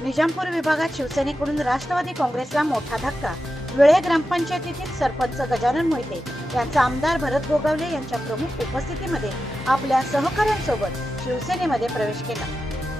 निजामपूर विभागात शिवसेनेकडून राष्ट्रवादी काँग्रेसला मोठा धक्का. वेळे ग्रामपंचायतीतील सरपंच गजानन मोहिते यांचा आमदार भरत गोगावले यांच्या प्रमुख उपस्थितीमध्ये आपल्या सहकाऱ्यांसोबत शिवसेनेमध्ये प्रवेश केला.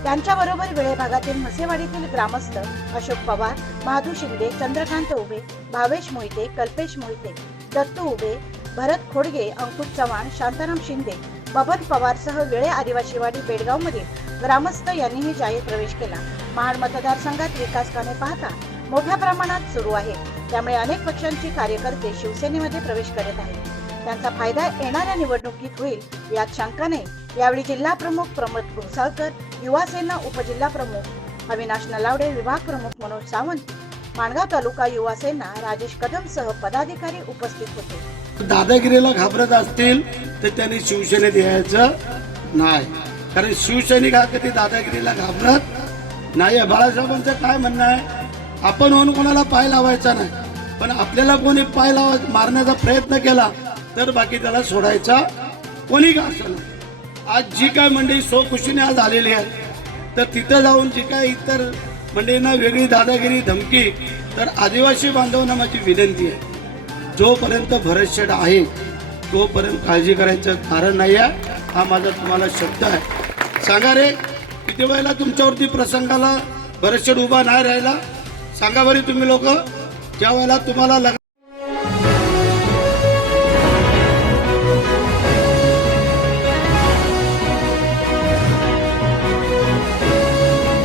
त्यांच्याबरोबर वेळे भागातील मसेवाडीतील ग्रामस्थ अशोक पवार महादू शिंदे चंद्रकांत उभे भावेश मोहिते कल्पेश मोहिते दत्तू उभे भरत खोडगे अंकुश चव्हाण शांताराम शिंदे बबन पवारसह वेळे आदिवासीवाडी बेडगावमधील ग्रामस्थ यांनीही जाहीर प्रवेश केला. महाड मतदारसंघात विकास कामे पाहता मोठ्या प्रमाणात सुरू आहे. त्यामुळे अनेक पक्षांची कार्यकर्ते शिवसेनेमध्ये प्रवेश करत आहेत. त्यांचा फायदा येणाऱ्या निवडणुकीत होईल यात शंका नाही. यावेळी जिल्हा प्रमुख प्रमोद घोसाळकर युवा सेना उपजिल्हा प्रमुख अविनाश नलावडे विभाग प्रमुख मनोज सावंत माणगाव तालुका युवा सेना राजेश कदम सह पदाधिकारी उपस्थित होते. दादागिरीला घाबरत असतील तर त्यांनी शिवसेनेत यायचं नाही. कारण शिवसैनिक हा कधी दादागिरीला घाबरत? नाही बाळासाहेबांचं काय म्हणणं आहे? आपण होऊन कोणाला पाय लावायचा नाही. पण आपल्याला कोणी पाय लावा मारण्याचा प्रयत्न केला तर बाकी त्याला सोडायचा कोणी का असं आज जी काय मंडळी सोखुशीने आज आलेली आहे तर तिथं जाऊन जी काय इतर मंडळींना वेगळी दादागिरी धमकी तर आदिवासी बांधवांना माझी विनंती आहे. जोपर्यंत भरतशेड आहे तोपर्यंत काळजी करायचं कारण नाही आहे. हा माझा तुम्हाला शब्द आहे. सांगा रे किती वेळेला तुमच्यावरती प्रसंगाला बरेचशे उभा नाही राहिला? सांगा बरी तुम्ही लोक ज्या वेळेला तुम्हाला लग्न